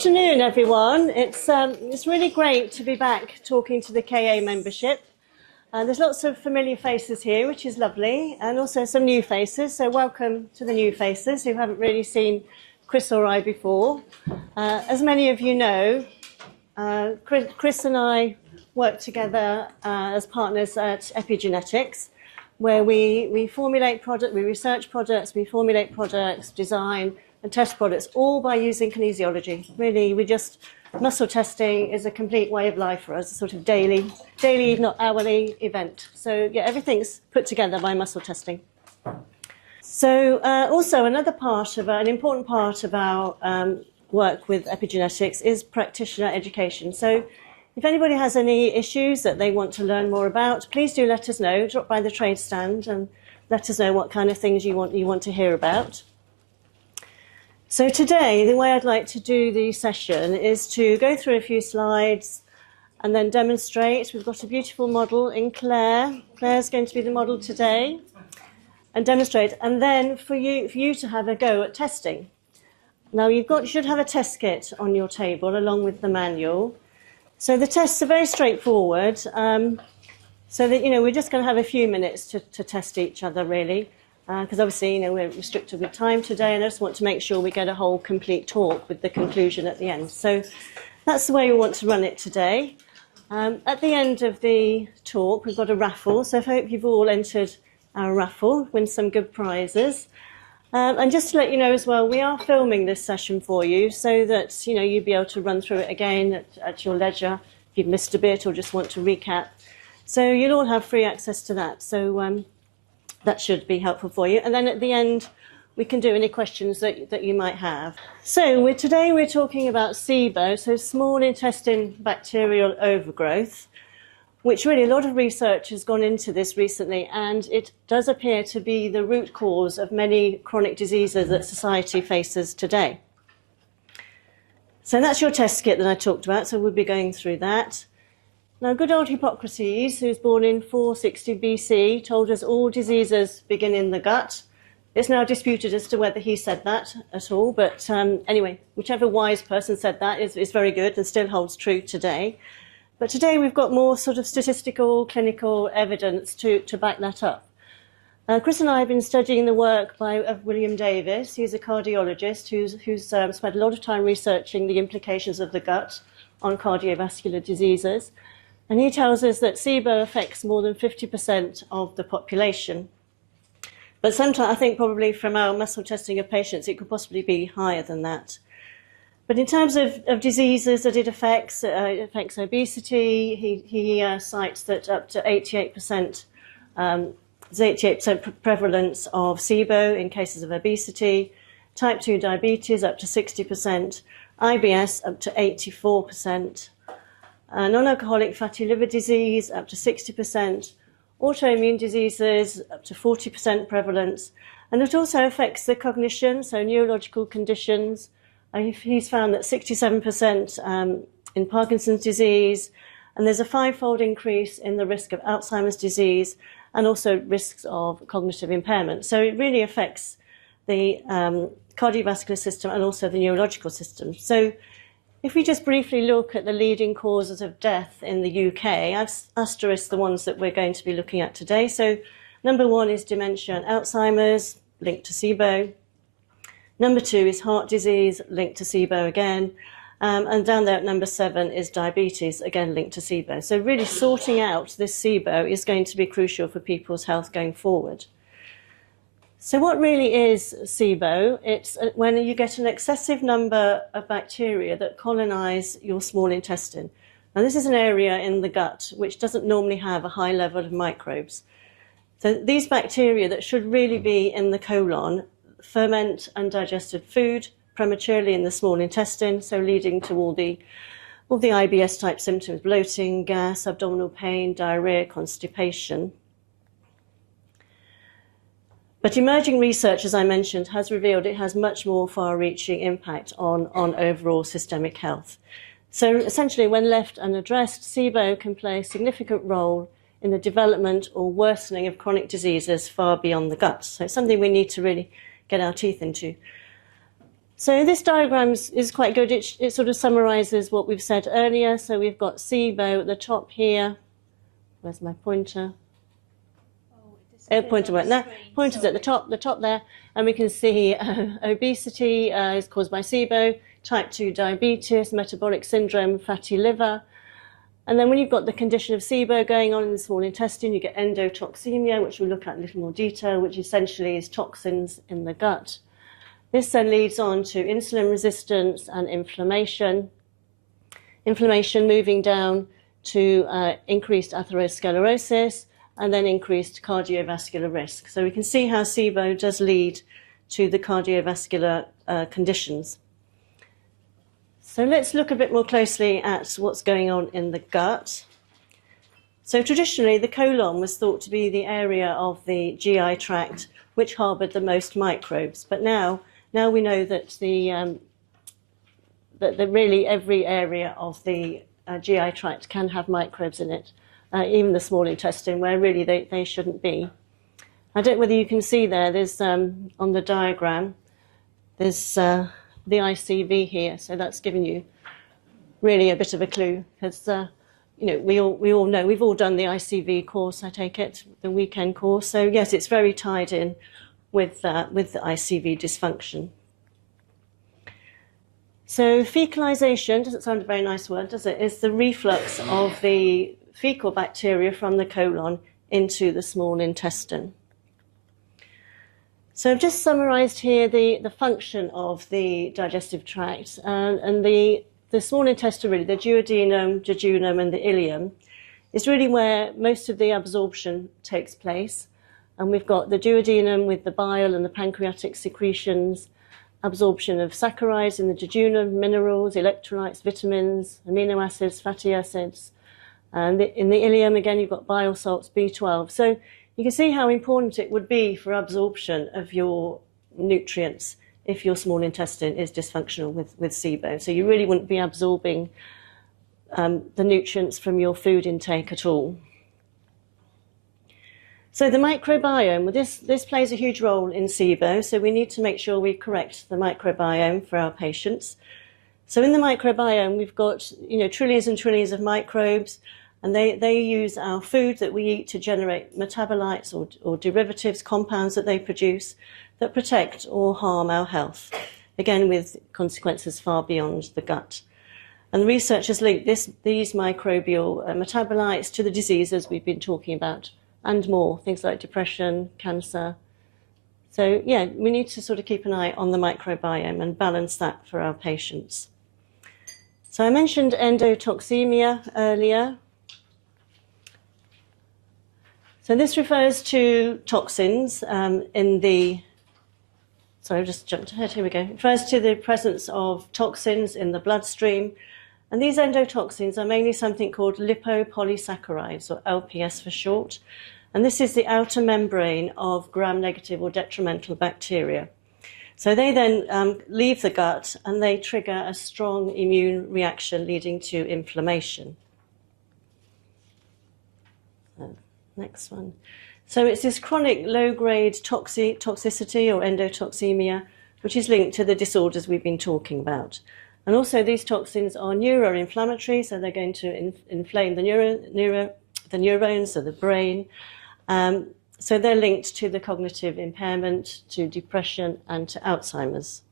afternoon, everyone. It's really great to be back talking to the KA membership. There's lots of familiar faces here, which is lovely, and also some new faces. So welcome to the new faces who haven't really seen Chris or I before. As many of you know, Chris and I work together as partners at Epigenetics, where we formulate products, we research products, we formulate products, design and test products, all by using kinesiology. Really, muscle testing is a complete way of life for us, a sort of daily, if not hourly event. So yeah, everything's put together by muscle testing. So also another part of an important part of our work with epigenetics is practitioner education. So if anybody has any issues that they want to learn more about, please do let us know. Drop by the trade stand and let us know what kind of things you want to hear about. So today, the way I'd like to do the session is to go through a few slides and then demonstrate. We've got a beautiful model in Claire. Claire's going to be the model today, and demonstrate. And then for you to have a go at testing. Now you should have a test kit on your table along with the manual. So the tests are very straightforward. So that we're just going to have a few minutes to test each other really. Because obviously, we're restricted with time today, and I just want to make sure we get a whole complete talk with the conclusion at the end. So that's the way we want to run it today. At the end of the talk, we've got a raffle, so I hope you've all entered our raffle, win some good prizes. And just to let you know as well, we are filming this session for you so that, you'll be able to run through it again at your leisure if you've missed a bit or just want to recap. So you'll all have free access to that. So that should be helpful for you. And then at the end, we can do any questions that you might have. So today we're talking about SIBO, so small intestine bacterial overgrowth, which really a lot of research has gone into this recently, and it does appear to be the root cause of many chronic diseases that society faces today. So that's your test kit that I talked about, so we'll be going through that. Now, good old Hippocrates, who was born in 460 BC, told us all diseases begin in the gut. It's now disputed as to whether he said that at all, but anyway, whichever wise person said that is very good and still holds true today. But today we've got more sort of statistical, clinical evidence to back that up. Chris and I have been studying the work of William Davis. He's a cardiologist who's spent a lot of time researching the implications of the gut on cardiovascular diseases. And he tells us that SIBO affects more than 50% of the population. But sometimes, I think probably from our muscle testing of patients, it could possibly be higher than that. But in terms of diseases that it affects obesity. He cites that up to 88%, there's 88% prevalence of SIBO in cases of obesity, type 2 diabetes up to 60%, IBS up to 84%, non-alcoholic fatty liver disease up to 60%, autoimmune diseases up to 40% prevalence, and it also affects the cognition, so neurological conditions. He's found that 67% in Parkinson's disease, and there's a 5-fold increase in the risk of Alzheimer's disease and also risks of cognitive impairment. So it really affects the cardiovascular system and also the neurological system. So if we just briefly look at the leading causes of death in the UK, I've asterisked the ones that we're going to be looking at today. So number 1 is dementia and Alzheimer's, linked to SIBO. Number 2 is heart disease, linked to SIBO again. And down there at number 7 is diabetes, again linked to SIBO. So really sorting out this SIBO is going to be crucial for people's health going forward. So what really is SIBO? It's when you get an excessive number of bacteria that colonize your small intestine. Now this is an area in the gut which doesn't normally have a high level of microbes. So these bacteria that should really be in the colon ferment undigested food prematurely in the small intestine, so leading to all the IBS type symptoms: bloating, gas, abdominal pain, diarrhea, constipation. But emerging research, as I mentioned, has revealed it has much more far-reaching impact on overall systemic health. So essentially, when left unaddressed, SIBO can play a significant role in the development or worsening of chronic diseases far beyond the gut. So it's something we need to really get our teeth into. So this diagram is quite good. It sort of summarises what we've said earlier. So we've got SIBO at the top here. Where's my pointer? Pointer's at the top there. And we can see obesity is caused by SIBO, type 2 diabetes, metabolic syndrome, fatty liver. And then when you've got the condition of SIBO going on in the small intestine, you get endotoxemia, which we'll look at in a little more detail, which essentially is toxins in the gut. This then leads on to insulin resistance and inflammation. Inflammation moving down to increased atherosclerosis and then increased cardiovascular risk. So we can see how SIBO does lead to the cardiovascular conditions. So let's look a bit more closely at what's going on in the gut. So traditionally, the colon was thought to be the area of the GI tract which harboured the most microbes. But now we know that really every area of the GI tract can have microbes in it, even the small intestine, where really they shouldn't be. I don't know whether you can see there's on the diagram, there's the ICV here, so that's giving you really a bit of a clue, because we all know, we've all done the ICV course, I take it, the weekend course. So yes, it's very tied in with the ICV dysfunction. So fecalization, doesn't sound a very nice word, does it? Is the reflux of the fecal bacteria from the colon into the small intestine. So I've just summarised here the function of the digestive tract, and the small intestine, really, the duodenum, jejunum and the ileum, is really where most of the absorption takes place. And we've got the duodenum with the bile and the pancreatic secretions, absorption of saccharides in the jejunum, minerals, electrolytes, vitamins, amino acids, fatty acids. And in the ileum, again, you've got bile salts, B12. So you can see how important it would be for absorption of your nutrients if your small intestine is dysfunctional with SIBO. So you really wouldn't be absorbing the nutrients from your food intake at all. So the microbiome, well, this plays a huge role in SIBO, so we need to make sure we correct the microbiome for our patients. So in the microbiome, we've got trillions and trillions of microbes, and they use our food that we eat to generate metabolites or derivatives, compounds that they produce that protect or harm our health, again with consequences far beyond the gut. And the research has linked these microbial metabolites to the diseases we've been talking about and more, things like depression, cancer. So yeah, we need to sort of keep an eye on the microbiome and balance that for our patients. So I mentioned endotoxemia earlier. So this refers to toxins sorry, I've just jumped ahead, here we go. It refers to the presence of toxins in the bloodstream. And these endotoxins are mainly something called lipopolysaccharides, or LPS for short. And this is the outer membrane of gram-negative or detrimental bacteria. So they then leave the gut and they trigger a strong immune reaction leading to inflammation. Next one. So it's this chronic low-grade toxicity or endotoxemia, which is linked to the disorders we've been talking about. And also these toxins are neuroinflammatory, so they're going to inflame the neurons, so the brain. So they're linked to the cognitive impairment, to depression, and to Alzheimer's.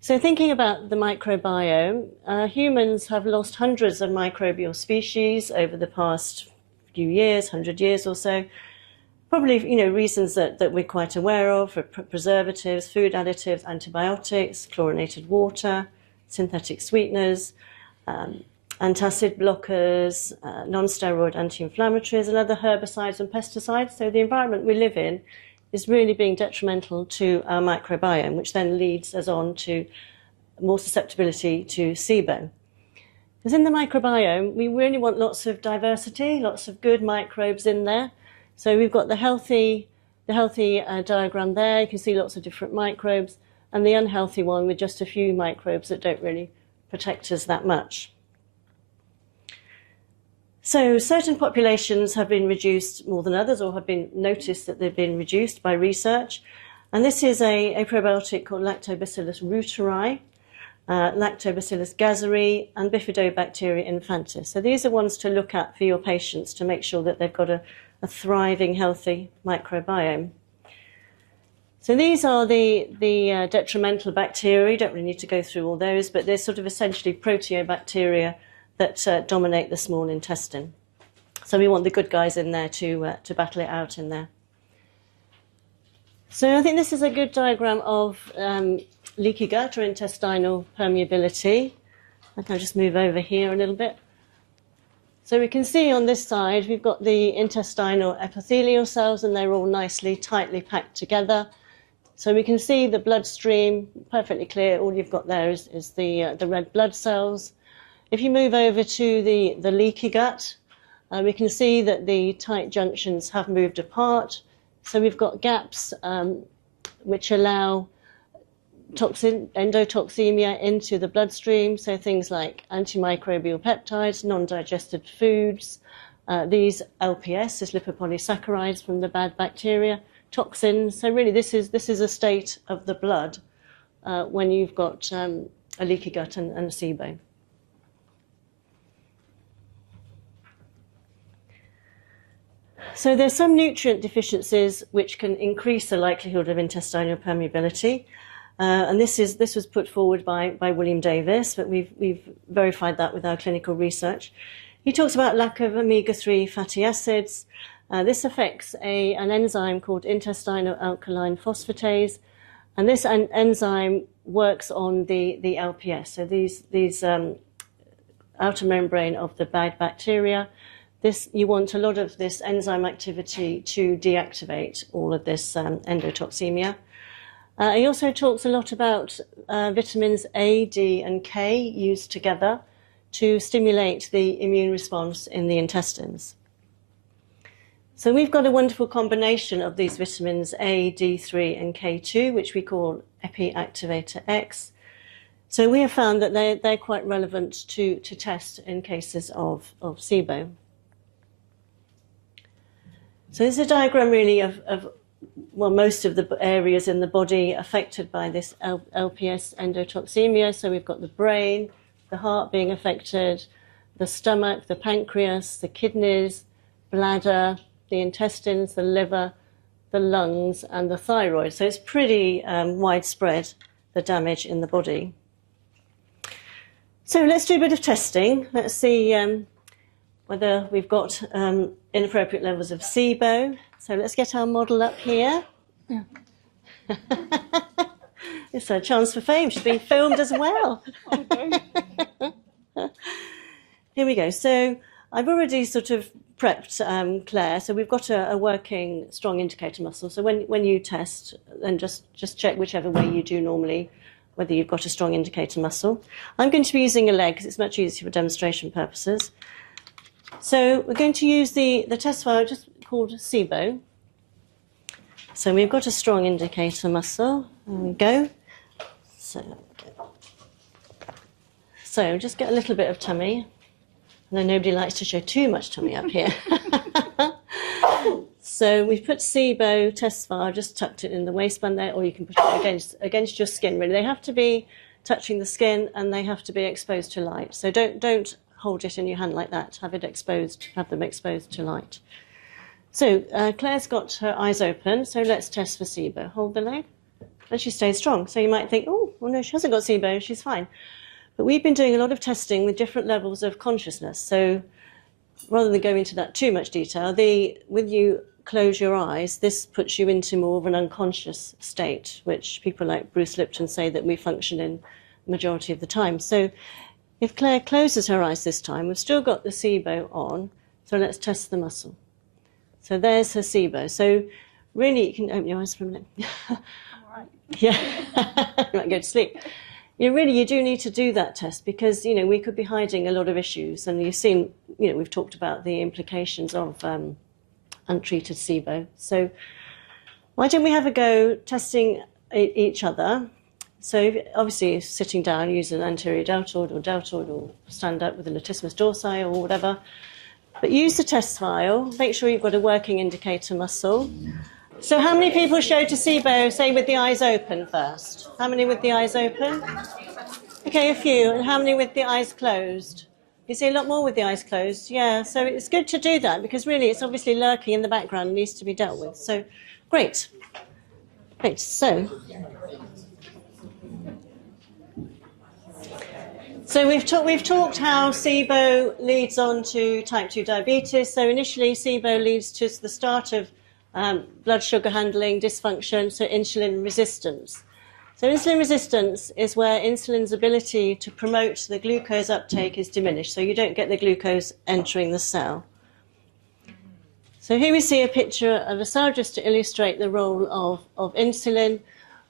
So thinking about the microbiome, humans have lost hundreds of microbial species over the past few years, 100 years or so. Probably, reasons that we're quite aware of, for preservatives, food additives, antibiotics, chlorinated water, synthetic sweeteners, antacid blockers, non-steroid anti-inflammatories, and other herbicides and pesticides. So the environment we live in is really being detrimental to our microbiome, which then leads us on to more susceptibility to SIBO. Because in the microbiome, we really want lots of diversity, lots of good microbes in there. So we've got the healthy diagram there. You can see lots of different microbes, and the unhealthy one with just a few microbes that don't really protect us that much. So certain populations have been reduced more than others, or have been noticed that they've been reduced by research. And this is a probiotic called Lactobacillus reuteri, Lactobacillus gazzeri, and Bifidobacteria infantis. So these are ones to look at for your patients to make sure that they've got a thriving, healthy microbiome. So these are the detrimental bacteria. You don't really need to go through all those, but they're sort of essentially proteobacteria that dominate the small intestine. So we want the good guys in there to battle it out in there. So I think this is a good diagram of leaky gut or intestinal permeability. I can just move over here a little bit. So we can see on this side we've got the intestinal epithelial cells, and they're all nicely, tightly packed together. So we can see the bloodstream perfectly clear. All you've got there is the red blood cells. If you move over to the leaky gut, we can see that the tight junctions have moved apart. So we've got gaps which allow endotoxemia into the bloodstream. So things like antimicrobial peptides, non-digested foods, these LPS, this lipopolysaccharides from the bad bacteria, toxins. So really this is a state of the blood when you've got a leaky gut and a SIBO. So there's some nutrient deficiencies which can increase the likelihood of intestinal permeability. And this was put forward by William Davis, but we've verified that with our clinical research. He talks about lack of omega-3 fatty acids. This affects an enzyme called intestinal alkaline phosphatase, and this enzyme works on the LPS, so these outer membrane of the bad bacteria. You want a lot of this enzyme activity to deactivate all of this endotoxemia. He also talks a lot about vitamins A, D, and K used together to stimulate the immune response in the intestines. So we've got a wonderful combination of these vitamins A, D3, and K2, which we call Epi-activator X. So we have found that they're quite relevant to test in cases of SIBO. So this is a diagram really of most of the areas in the body affected by this LPS endotoxemia. So we've got the brain, the heart being affected, the stomach, the pancreas, the kidneys, bladder, the intestines, the liver, the lungs, and the thyroid. So it's pretty widespread, the damage in the body. So let's do a bit of testing. Let's see whether we've got inappropriate levels of SIBO. So let's get our model up here. Yeah. It's a chance for fame. She's being filmed as well. Here we go. So I've already sort of prepped Claire. So we've got a working strong indicator muscle. So when you test, then just check whichever way you do normally, whether you've got a strong indicator muscle. I'm going to be using a leg because it's much easier for demonstration purposes. So we're going to use the test file just called SIBO. So we've got a strong indicator muscle. There we go. So just get a little bit of tummy. I know nobody likes to show too much tummy up here. So we've put SIBO test file, just tucked it in the waistband there, or you can put it against your skin. Really, they have to be touching the skin and they have to be exposed to light. So don't hold it in your hand like that. Have them exposed to light. So Claire's got her eyes open. So let's test for SIBO. Hold the leg, and she stays strong. So you might think, oh, well, no, she hasn't got SIBO. She's fine. But we've been doing a lot of testing with different levels of consciousness. So rather than go into that too much detail, when you close your eyes, this puts you into more of an unconscious state, which people like Bruce Lipton say that we function in the majority of the time. So if Claire closes her eyes this time, we've still got the SIBO on, so let's test the muscle. So there's her SIBO. So really, you can open your eyes for a minute. All right. Yeah, you might go to sleep. You do need to do that test because, we could be hiding a lot of issues. And you've seen, we've talked about the implications of untreated SIBO. So why don't we have a go testing each other? So obviously sitting down, use an anterior deltoid or stand up with a latissimus dorsi or whatever. But use the test file. Make sure you've got a working indicator muscle. So how many people show to SIBO, say with the eyes open first? How many with the eyes open? Okay, a few. And how many with the eyes closed? You see a lot more with the eyes closed. Yeah, so it's good to do that because really it's obviously lurking in the background and needs to be dealt with. So great. Great. So we've talked how SIBO leads on to type 2 diabetes. So initially SIBO leads to the start of blood sugar handling dysfunction, so insulin resistance. So insulin resistance is where insulin's ability to promote the glucose uptake is diminished, so you don't get the glucose entering the cell. So here we see a picture of a cell just to illustrate the role of insulin.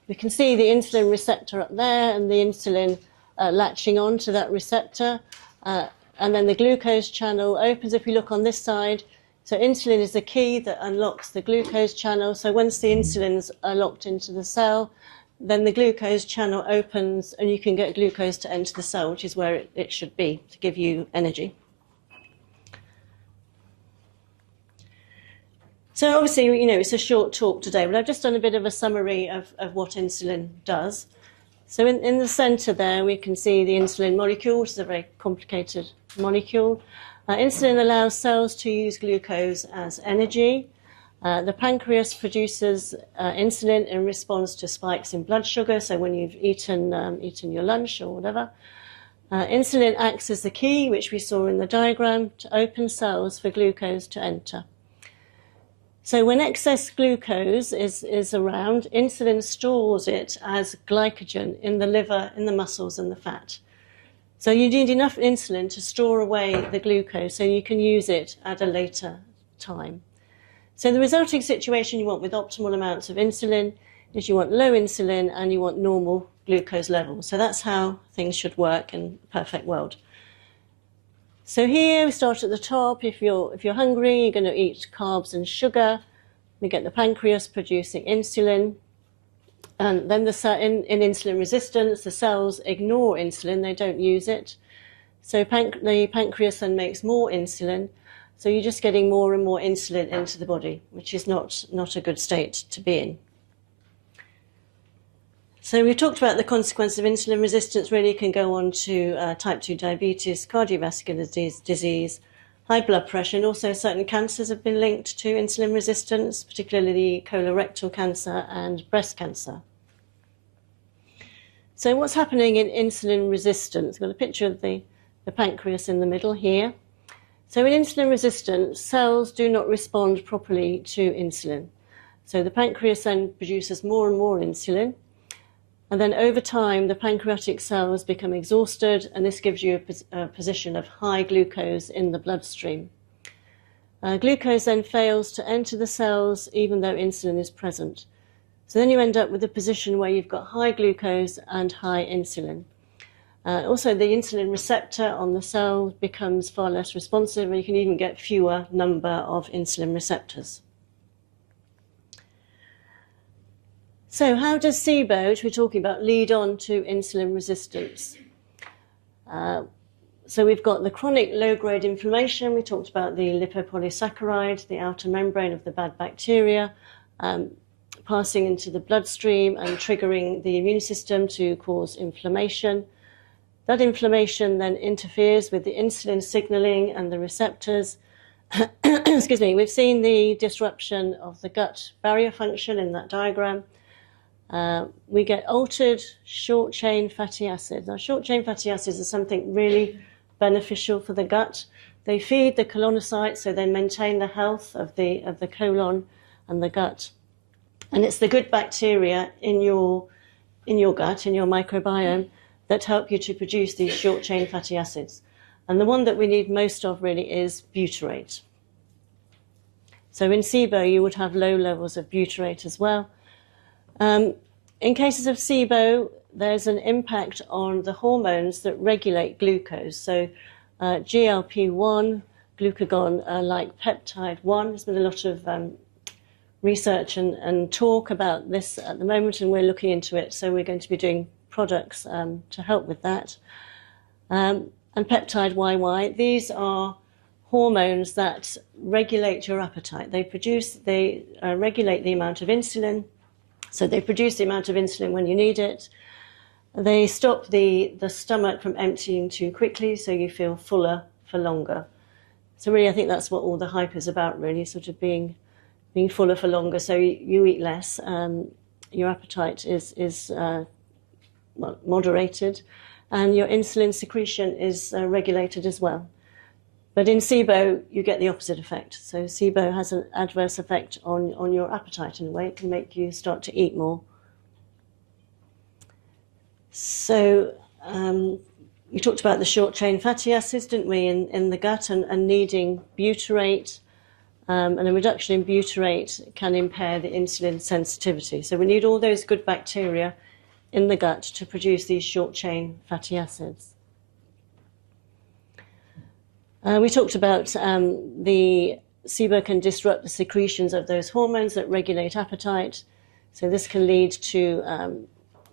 We can see the insulin receptor up there and the insulin latching on to that receptor. And then the glucose channel opens if you look on this side. So insulin is the key that unlocks the glucose channel. So once the insulins are locked into the cell, then the glucose channel opens and you can get glucose to enter the cell, which is where it should be to give you energy. So obviously, you know, it's a short talk today, but I've just done a bit of a summary of what insulin does. So in the center there, we can see the insulin molecule, which is a very complicated molecule. Insulin allows cells to use glucose as energy. The pancreas produces insulin in response to spikes in blood sugar, so when you've eaten your lunch or whatever. Insulin acts as the key, which we saw in the diagram, to open cells for glucose to enter. So when excess glucose is around, insulin stores it as glycogen in the liver, in the muscles and the fat. So you need enough insulin to store away the glucose so you can use it at a later time. So the resulting situation you want with optimal amounts of insulin is you want low insulin and you want normal glucose levels. So that's how things should work in a perfect world. So here we start at the top. If you're hungry, you're going to eat carbs and sugar. We get the pancreas producing insulin. And then in insulin resistance, the cells ignore insulin, they don't use it. So the pancreas then makes more insulin. So you're just getting more and more insulin into the body, which is not a good state to be in. So we've talked about the consequence of insulin resistance. Really can go on to type 2 diabetes, cardiovascular disease, high blood pressure, and also certain cancers have been linked to insulin resistance, particularly colorectal cancer and breast cancer. So what's happening in insulin resistance? I've got a picture of the pancreas in the middle here. So in insulin resistance, cells do not respond properly to insulin. So the pancreas then produces more and more insulin. And then over time, the pancreatic cells become exhausted, and this gives you a position of high glucose in the bloodstream. Glucose then fails to enter the cells, even though insulin is present. So then you end up with a position where you've got high glucose and high insulin. Also, the insulin receptor on the cell becomes far less responsive, and you can even get fewer number of insulin receptors. So how does SIBO, which we're talking about, lead on to insulin resistance? So we've got the chronic low-grade inflammation. We talked about the lipopolysaccharide, the outer membrane of the bad bacteria, passing into the bloodstream and triggering the immune system to cause inflammation. That inflammation then interferes with the insulin signaling and the receptors. Excuse me, we've seen the disruption of the gut barrier function in that diagram. We get altered short-chain fatty acids. Now, short-chain fatty acids are something really beneficial for the gut. They feed the colonocytes, so they maintain the health of the colon and the gut. And it's the good bacteria in your gut, in your microbiome, that help you to produce these short-chain fatty acids. And the one that we need most of really is butyrate. So in SIBO, you would have low levels of butyrate as well. In cases of SIBO, there's an impact on the hormones that regulate glucose. So GLP-1, glucagon-like peptide 1, there's been a lot of research and talk about this at the moment, and we're looking into it. So we're going to be doing products to help with that. And peptide YY, these are hormones that regulate your appetite. They regulate the amount of insulin. So they produce the amount of insulin when you need it. They stop the stomach from emptying too quickly, so you feel fuller for longer. So really, I think that's what all the hype is about, really, sort of being fuller for longer. So you eat less, your appetite is moderated, and your insulin secretion is regulated as well. But in SIBO, you get the opposite effect. So SIBO has an adverse effect on your appetite in a way. It can make you start to eat more. So you talked about the short-chain fatty acids, didn't we, in the gut, and needing butyrate. And a reduction in butyrate can impair the insulin sensitivity. So we need all those good bacteria in the gut to produce these short-chain fatty acids. We talked about the SIBO can disrupt the secretions of those hormones that regulate appetite. So this can lead to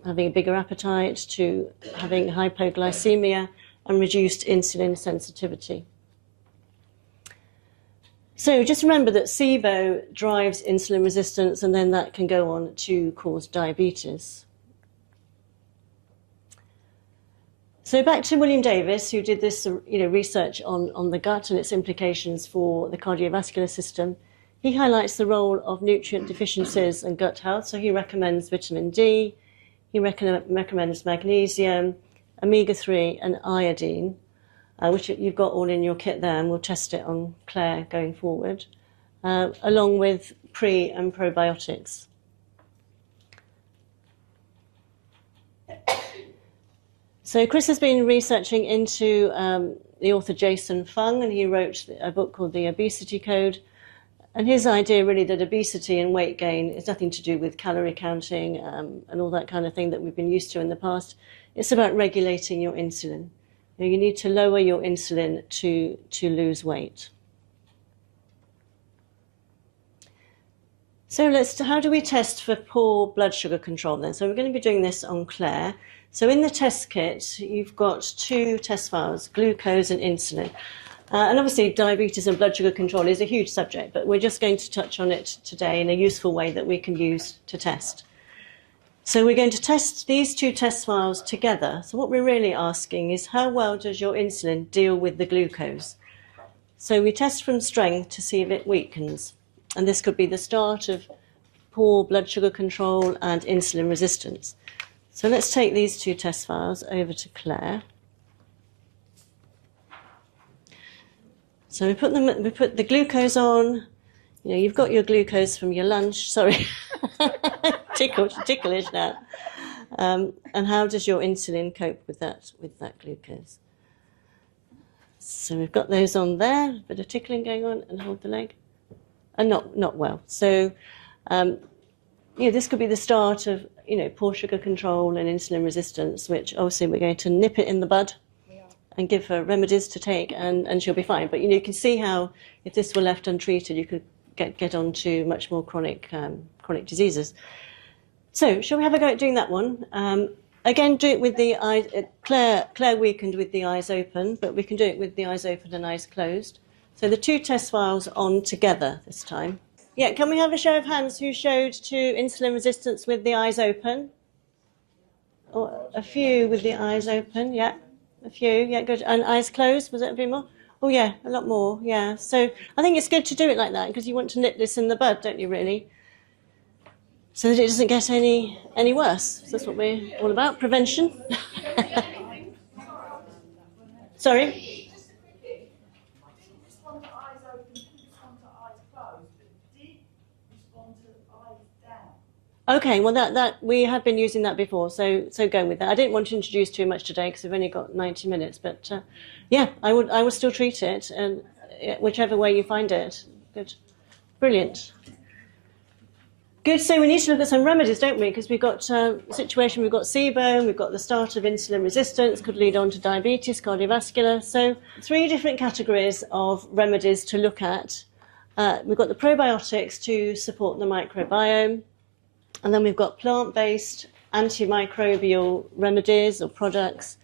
having a bigger appetite, to having hypoglycemia and reduced insulin sensitivity. So just remember that SIBO drives insulin resistance, and then that can go on to cause diabetes. So back to William Davis, who did this research on the gut and its implications for the cardiovascular system. He highlights the role of nutrient deficiencies and gut health. So he recommends vitamin D, he recommends magnesium, omega-3 and iodine, which you've got all in your kit there, and we'll test it on Claire going forward, along with pre and probiotics. So Chris has been researching into the author Jason Fung, and he wrote a book called The Obesity Code. And his idea really that obesity and weight gain is nothing to do with calorie counting and all that kind of thing that we've been used to in the past. It's about regulating your insulin. You need to lower your insulin to lose weight. So how do we test for poor blood sugar control then? So we're going to be doing this on Claire. So in the test kit, you've got 2 test vials, glucose and insulin. And obviously diabetes and blood sugar control is a huge subject, but we're just going to touch on it today in a useful way that we can use to test. So we're going to test these 2 test vials together. So what we're really asking is, how well does your insulin deal with the glucose? So we test from strength to see if it weakens. And this could be the start of poor blood sugar control and insulin resistance. So let's take these 2 test vials over to Claire. So we put the glucose on. You've got your glucose from your lunch. Sorry, ticklish now. And how does your insulin cope with that glucose? So we've got those on there. A bit of tickling going on, and hold the leg, and not well. So this could be the start of poor sugar control and insulin resistance, which obviously we're going to nip it in the bud and give her remedies to take, and she'll be fine. But you can see how, if this were left untreated, you could get on to much more chronic diseases. So shall we have a go at doing that one? Again, do it with the eyes. Claire weakened with the eyes open, but we can do it with the eyes open and eyes closed. So the 2 test vials on together this time. Yeah, can we have a show of hands who showed to insulin resistance with the eyes open? Or a few with the eyes open, yeah. A few, yeah, good. And eyes closed, was it a few more? Oh, yeah, a lot more, yeah. So I think it's good to do it like that, because you want to nip this in the bud, don't you, really? So that it doesn't get any worse. So that's what we're all about, prevention. Sorry? Okay, well that we have been using that before, so go with that. I didn't want to introduce too much today because we've only got 90 minutes, but yeah, I would still treat it, and whichever way you find it. Good, brilliant. Good. So we need to look at some remedies, don't we? Because we've got a situation. We've got SIBO, we've got the start of insulin resistance, could lead on to diabetes, cardiovascular. So 3 different categories of remedies to look at. We've got the probiotics to support the microbiome. And then we've got plant-based antimicrobial remedies or products.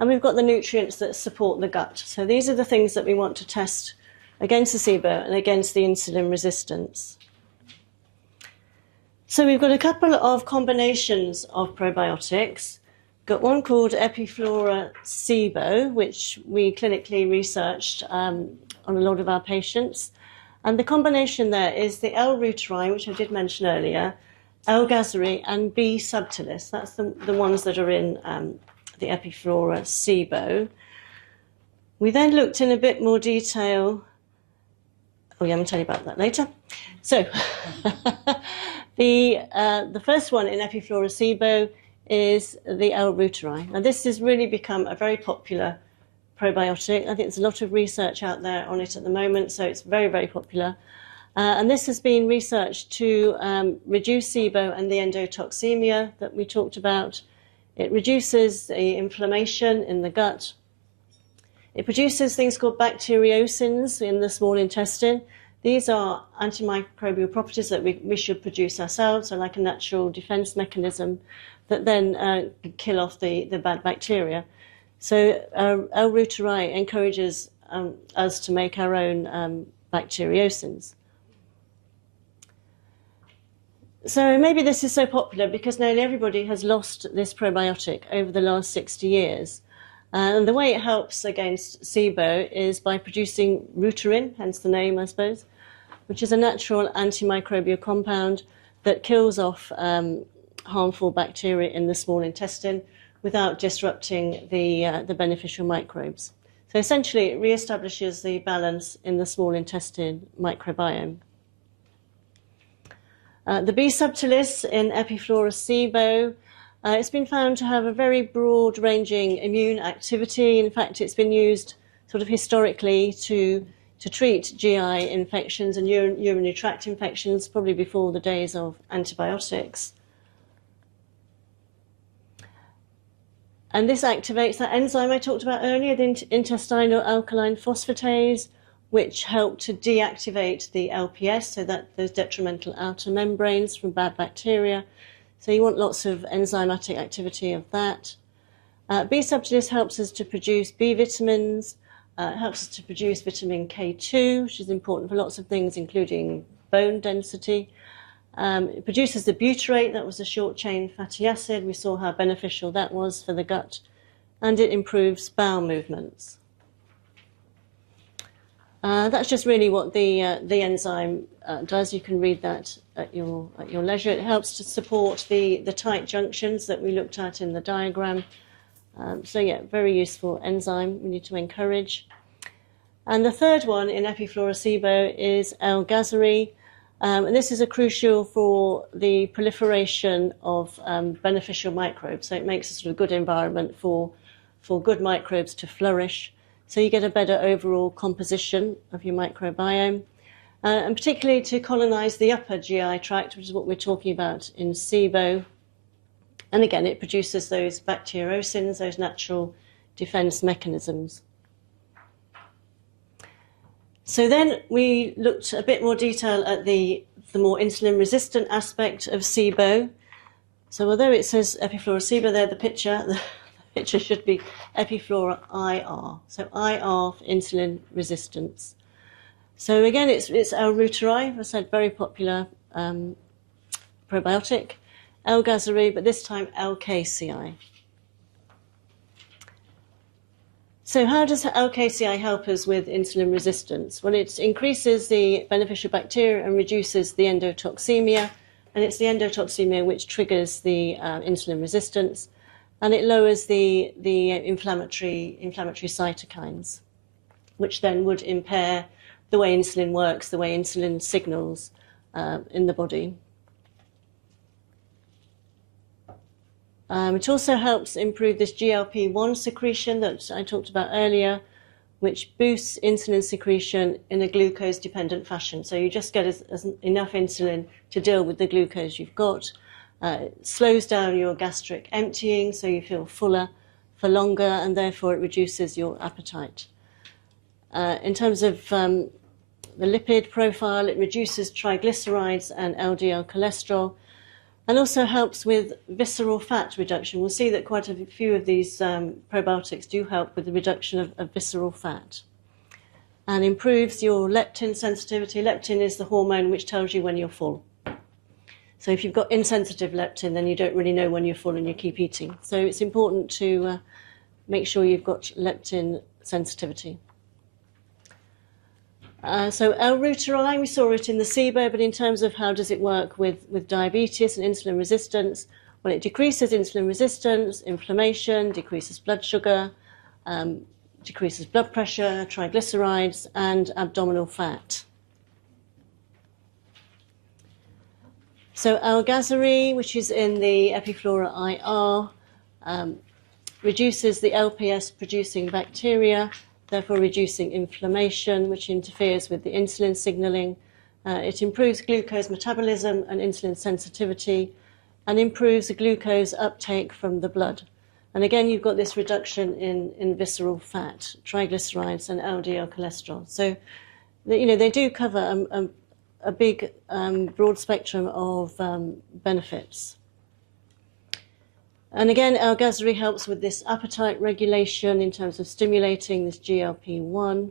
And we've got the nutrients that support the gut. So these are the things that we want to test against the SIBO and against the insulin resistance. So we've got a couple of combinations of probiotics. Got one called Epiflora SIBO, which we clinically researched on a lot of our patients. And the combination there is the L-reuteri, which I did mention earlier, L-gazery and B subtilis. That's the ones that are in the Epiflora SIBO. We then looked in a bit more detail. Oh yeah, I'm going to tell you about that later. So the first one in Epiflora SIBO is the L-reuteri. Now this has really become a very popular probiotic. I think there's a lot of research out there on it at the moment, so it's very, very popular. And this has been researched to reduce SIBO and the endotoxemia that we talked about. It reduces the inflammation in the gut. It produces things called bacteriocins in the small intestine. These are antimicrobial properties that we should produce ourselves, so like a natural defense mechanism that then kill off the bad bacteria. So L-reuteri encourages us to make our own bacteriocins. So maybe this is so popular because nearly everybody has lost this probiotic over the last 60 years. And the way it helps against SIBO is by producing reuterin, hence the name, I suppose, which is a natural antimicrobial compound that kills off harmful bacteria in the small intestine without disrupting the beneficial microbes. So essentially, it reestablishes the balance in the small intestine microbiome. The B subtilis in Epiflora SIBO, it's been found to have a very broad-ranging immune activity. In fact, it's been used sort of historically to treat GI infections and urinary tract infections, probably before the days of antibiotics. And this activates that enzyme I talked about earlier, the intestinal alkaline phosphatase, which help to deactivate the LPS, so that those detrimental outer membranes from bad bacteria. So you want lots of enzymatic activity of that. B subtilis helps us to produce B vitamins, helps us to produce vitamin K2, which is important for lots of things, including bone density. It produces the butyrate, that was a short-chain fatty acid. We saw how beneficial that was for the gut. And it improves bowel movements. That's just really what the enzyme does. You can read that at your leisure. It helps to support the tight junctions that we looked at in the diagram. So yeah, very useful enzyme we need to encourage. And the third one in Epiflora SIBO is L-gazery. And this is crucial for the proliferation of beneficial microbes. So it makes a sort of good environment for good microbes to flourish. So you get a better overall composition of your microbiome. And particularly to colonize the upper GI tract, which is what we're talking about in SIBO. And again, it produces those bacteriocins, those natural defense mechanisms. So then we looked a bit more detail at the more insulin-resistant aspect of SIBO. So although it says Epiflora SIBO there, the picture should be Epiflora IR. So IR for insulin resistance. So again, it's L-reuteri, as I said, very popular probiotic. L-gazery, but this time LKCI. So how does LKCI help us with insulin resistance? Well, it increases the beneficial bacteria and reduces the endotoxemia, and it's the endotoxemia which triggers the insulin resistance, and it lowers the inflammatory cytokines, which then would impair the way insulin works, the way insulin signals in the body. It also helps improve this GLP-1 secretion that I talked about earlier, which boosts insulin secretion in a glucose-dependent fashion. So you just get enough insulin to deal with the glucose you've got. It slows down your gastric emptying, so you feel fuller for longer, and therefore it reduces your appetite. In terms of the lipid profile, it reduces triglycerides and LDL cholesterol, and also helps with visceral fat reduction. We'll see that quite a few of these probiotics do help with the reduction of visceral fat. and improves your leptin sensitivity. Leptin is the hormone which tells you when you're full. So if you've got insensitive leptin, then you don't really know when you're full and you keep eating. So it's important to make sure you've got leptin sensitivity. So L-reuteri, we saw it in the SIBO, but in terms of how does it work with diabetes and insulin resistance, well, it decreases insulin resistance, inflammation, decreases blood sugar, decreases blood pressure, triglycerides, and abdominal fat. So Algazari, which is in the Epiflora IR, reduces the LPS-producing bacteria, therefore reducing inflammation, which interferes with the insulin signaling. It improves glucose metabolism and insulin sensitivity, and improves the glucose uptake from the blood. And again, you've got this reduction in visceral fat, triglycerides, and LDL cholesterol. So, they do cover a big, broad spectrum of benefits. And again, Algazari helps with this appetite regulation in terms of stimulating this GLP-1.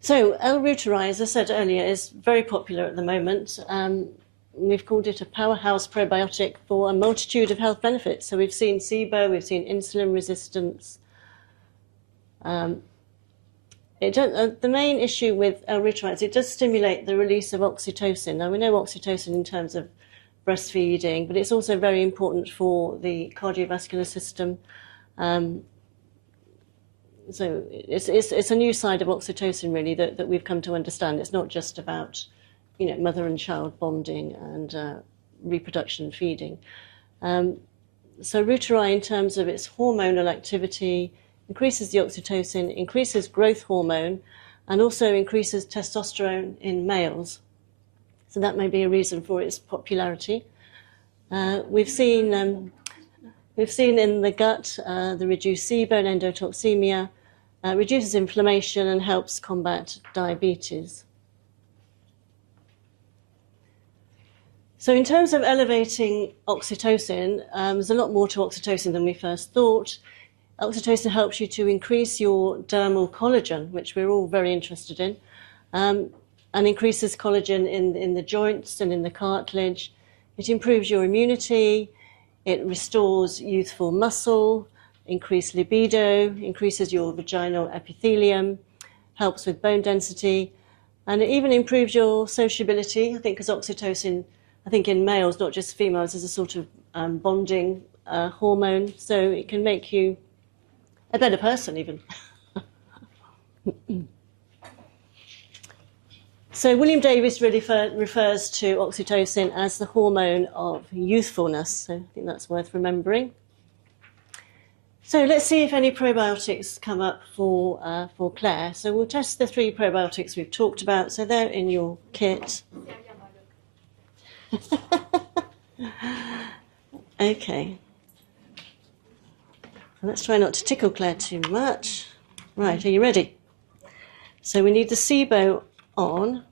So L-reuteri, as I said earlier, is very popular at the moment. We've called it a powerhouse probiotic for a multitude of health benefits. So we've seen SIBO, we've seen insulin resistance. The main issue with L-reuteri is it does stimulate the release of oxytocin. Now, we know oxytocin in terms of breastfeeding, but it's also very important for the cardiovascular system. So it's a new side of oxytocin, really, that we've come to understand. It's not just about, mother and child bonding and reproduction and feeding. So reuteri, in terms of its hormonal activity, increases the oxytocin, increases growth hormone, and also increases testosterone in males. So that may be a reason for its popularity. We've seen in the gut the reduced SIBO and endotoxemia, reduces inflammation and helps combat diabetes. So in terms of elevating oxytocin, there's a lot more to oxytocin than we first thought. Oxytocin helps you to increase your dermal collagen, which we're all very interested in, and increases collagen in the joints and in the cartilage. It improves your immunity. It restores youthful muscle, increased libido, increases your vaginal epithelium, helps with bone density, and it even improves your sociability. I think because oxytocin, in males, not just females, is a sort of bonding hormone, so it can make you a better person even. So William Davis really refers to oxytocin as the hormone of youthfulness, so I think that's worth remembering. So let's see if any probiotics come up for Claire. So we'll test the 3 probiotics we've talked about. So they're in your kit. Okay. Let's try not to tickle Claire too much. Right, are you ready? So we need the SIBO on.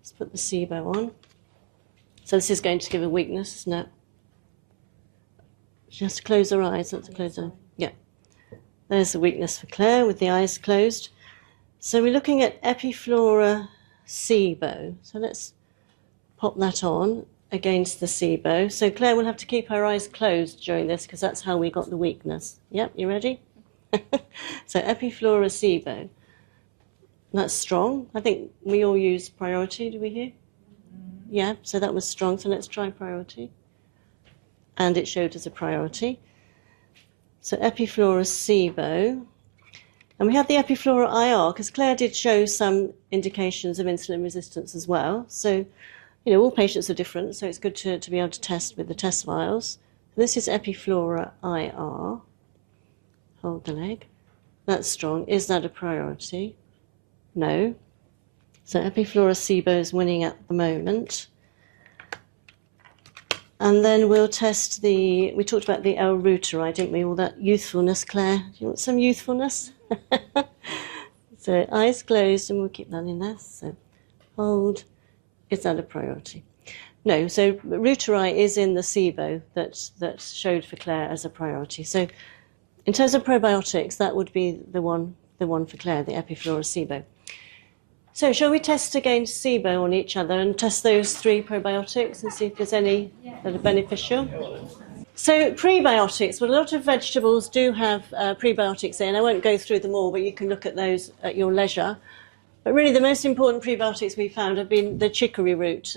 Let's put the SIBO on. So this is going to give a weakness, isn't it? She has to close her eyes. Let's close her. Yeah. There's the weakness for Claire with the eyes closed. So we're looking at Epiflora SIBO. So let's pop that on against the SIBO. So Claire will have to keep her eyes closed during this because that's how we got the weakness. Yep, you ready? So Epiflora SIBO. That's strong. I think we all use priority, do we hear? Yeah, so that was strong. So let's try priority. And it showed as a priority. So Epiflora SIBO. And we have the Epiflora IR because Claire did show some indications of insulin resistance as well. So, all patients are different, so it's good to be able to test with the test vials. This is Epiflora IR. Hold the leg. That's strong. Is that a priority? No. So Epiflora SIBO is winning at the moment. And then we'll test we talked about the L-reuteri, didn't we? All that youthfulness, Claire. Do you want some youthfulness? So eyes closed, and we'll keep that in there. So hold. Is that a priority? No. So reuteri is in the SIBO that showed for Claire as a priority. So in terms of probiotics, that would be the one for Claire, the Epiflora SIBO. So shall we test against SIBO on each other and test those 3 probiotics and see if there's any that are beneficial? So prebiotics, well, a lot of vegetables do have prebiotics in. I won't go through them all, but you can look at those at your leisure. But really the most important prebiotics we found have been the chicory root.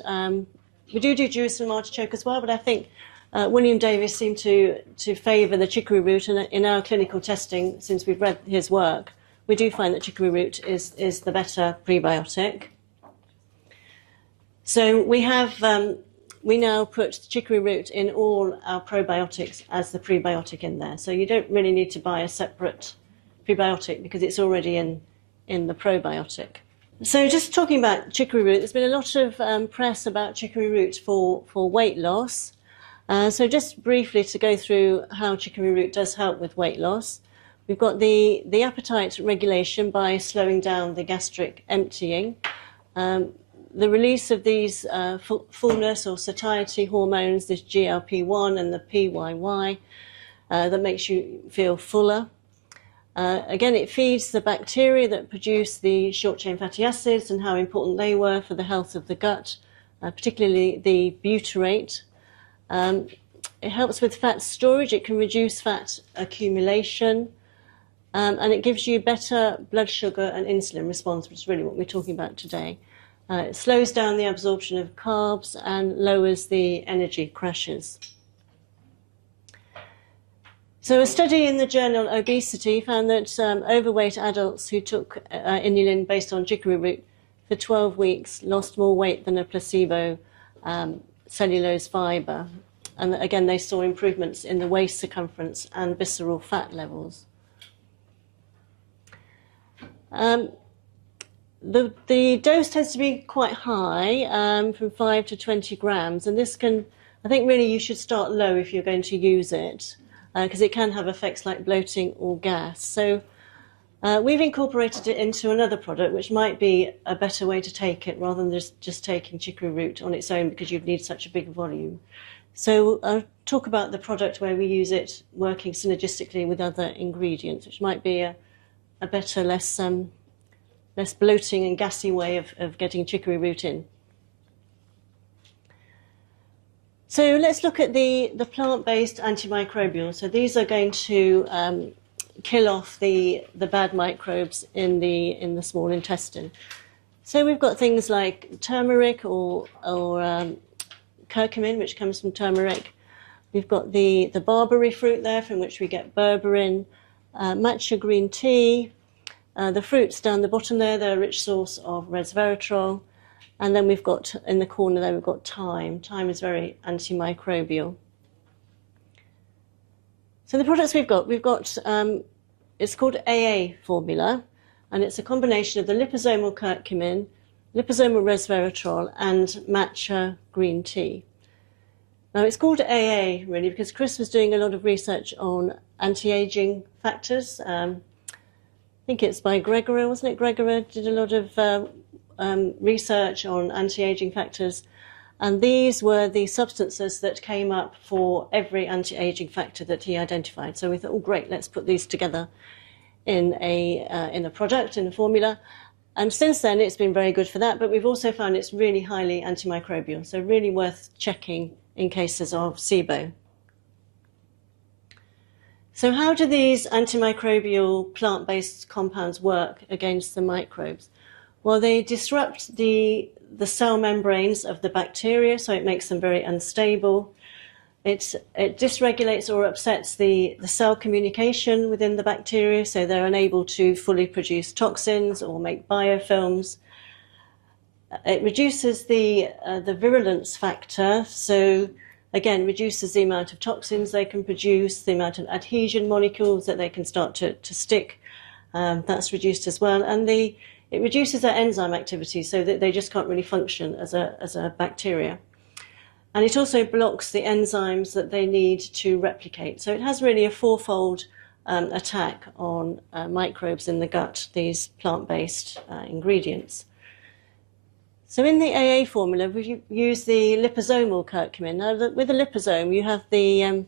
We do Jerusalem artichoke as well, but I think William Davis seemed to favour the chicory root, and in our clinical testing, since we've read his work, we do find that chicory root is the better prebiotic. So we now put chicory root in all our probiotics as the prebiotic in there. So you don't really need to buy a separate prebiotic because it's already in the probiotic. So just talking about chicory root, there's been a lot of press about chicory root for weight loss. So just briefly to go through how chicory root does help with weight loss. We've got the appetite regulation by slowing down the gastric emptying. The release of these fullness or satiety hormones, this GLP-1 and the PYY, that makes you feel fuller. Again, it feeds the bacteria that produce the short-chain fatty acids and how important they were for the health of the gut, particularly the butyrate. It helps with fat storage. It can reduce fat accumulation. And it gives you better blood sugar and insulin response, which is really what we're talking about today. It slows down the absorption of carbs and lowers the energy crashes. So a study in the journal Obesity found that overweight adults who took inulin based on chicory root for 12 weeks lost more weight than a placebo cellulose fibre. And again, they saw improvements in the waist circumference and visceral fat levels. The dose tends to be quite high, from 5 to 20 grams, and this can, I think really you should start low if you're going to use it, because it can have effects like bloating or gas. So we've incorporated it into another product, which might be a better way to take it rather than just taking chicory root on its own, because you'd need such a big volume. So I'll talk about the product where we use it working synergistically with other ingredients, which might be a better, less bloating and gassy way of getting chicory root in. So let's look at the plant-based antimicrobials. So these are going to kill off the bad microbes in the small intestine. So we've got things like turmeric or curcumin, which comes from turmeric. We've got the barberry fruit there, from which we get berberine, matcha green tea. The fruits down the bottom there, they're a rich source of resveratrol. And then we've got, in the corner there, we've got thyme. Thyme is very antimicrobial. So the products we've got, it's called AA formula, and it's a combination of the liposomal curcumin, liposomal resveratrol, and matcha green tea. Now it's called AA really because Chris was doing a lot of research on anti-aging factors. I think it's by Gregory, wasn't it? Gregory did a lot of research on anti-aging factors, and these were the substances that came up for every anti-aging factor that he identified. So we thought, oh great, let's put these together in a product, in a formula. And since then it's been very good for that, but we've also found it's really highly antimicrobial, so really worth checking in cases of SIBO. So how do these antimicrobial plant-based compounds work against the microbes? Well, they disrupt the cell membranes of the bacteria, so it makes them very unstable. It dysregulates or upsets the cell communication within the bacteria, so they're unable to fully produce toxins or make biofilms. It reduces the virulence factor, so again, reduces the amount of toxins they can produce, the amount of adhesion molecules that they can start to stick. That's reduced as well. And it reduces their enzyme activity so that they just can't really function as a bacteria. And it also blocks the enzymes that they need to replicate. So it has really a fourfold attack on microbes in the gut, these plant-based ingredients. So in the AA formula, we use the liposomal curcumin. Now, with the liposome, you have the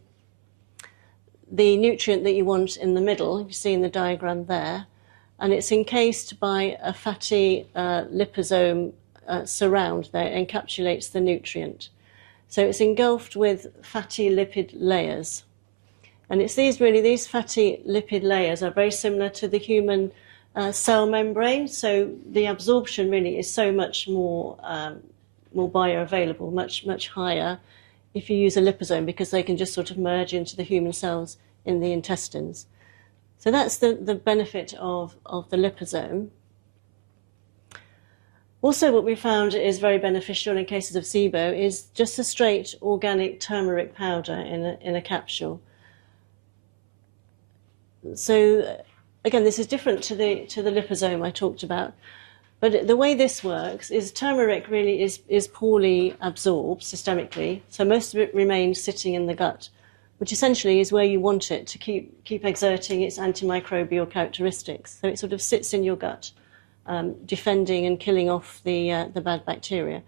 the nutrient that you want in the middle, you see in the diagram there, and it's encased by a fatty liposome surround that encapsulates the nutrient. So it's engulfed with fatty lipid layers. And it's these fatty lipid layers are very similar to the human cell membrane. So the absorption really is so much more bioavailable, much higher if you use a liposome, because they can just sort of merge into the human cells in the intestines. So that's the benefit of the liposome. Also, what we found is very beneficial in cases of SIBO is just a straight organic turmeric powder in a capsule. So again, this is different to the liposome I talked about. But the way this works is turmeric really is poorly absorbed systemically, so most of it remains sitting in the gut, which essentially is where you want it to keep exerting its antimicrobial characteristics. So it sort of sits in your gut, defending and killing off the bad bacteria.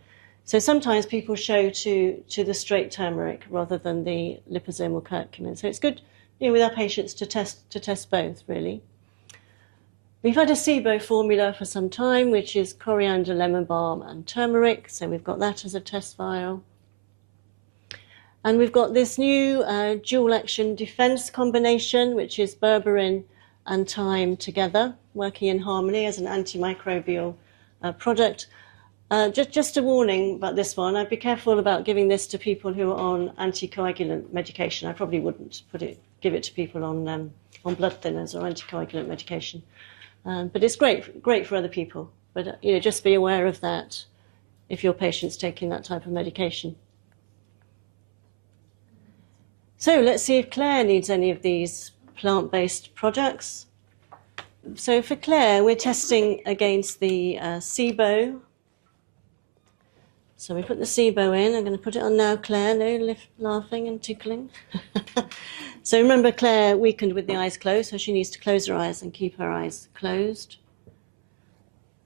So sometimes people show to the straight turmeric rather than the liposomal curcumin. So it's good, with our patients to test both, really. We've had a SIBO formula for some time, which is coriander, lemon balm, and turmeric. So we've got that as a test vial. And we've got this new dual action defense combination, which is berberine and thyme together, working in harmony as an antimicrobial product. Just a warning about this one. I'd be careful about giving this to people who are on anticoagulant medication. I probably wouldn't give it to people on blood thinners or anticoagulant medication. But it's great for other people. But just be aware of that if your patient's taking that type of medication. So let's see if Claire needs any of these plant-based products. So for Claire, we're testing against the SIBO. So we put the SIBO in. I'm going to put it on now, Claire. No laughing and tickling. So remember, Claire weakened with the eyes closed, so she needs to close her eyes and keep her eyes closed.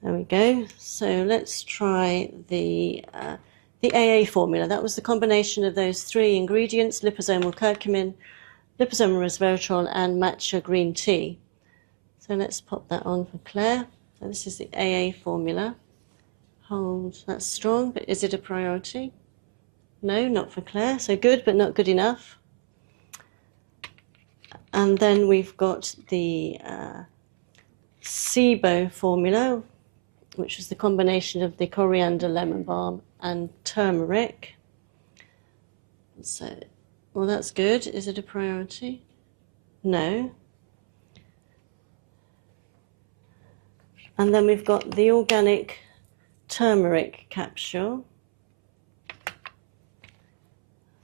There we go. So let's try the AA formula. That was the combination of those three ingredients: liposomal curcumin, liposomal resveratrol, and matcha green tea. So let's pop that on for Claire. So this is the AA formula. Hold, that's strong, but is it a priority? No, not for Claire. So good, but not good enough. And then we've got the SIBO formula, which is the combination of the coriander, lemon balm, and turmeric. So, well, that's good. Is it a priority? No. And then we've got the organic turmeric capsule.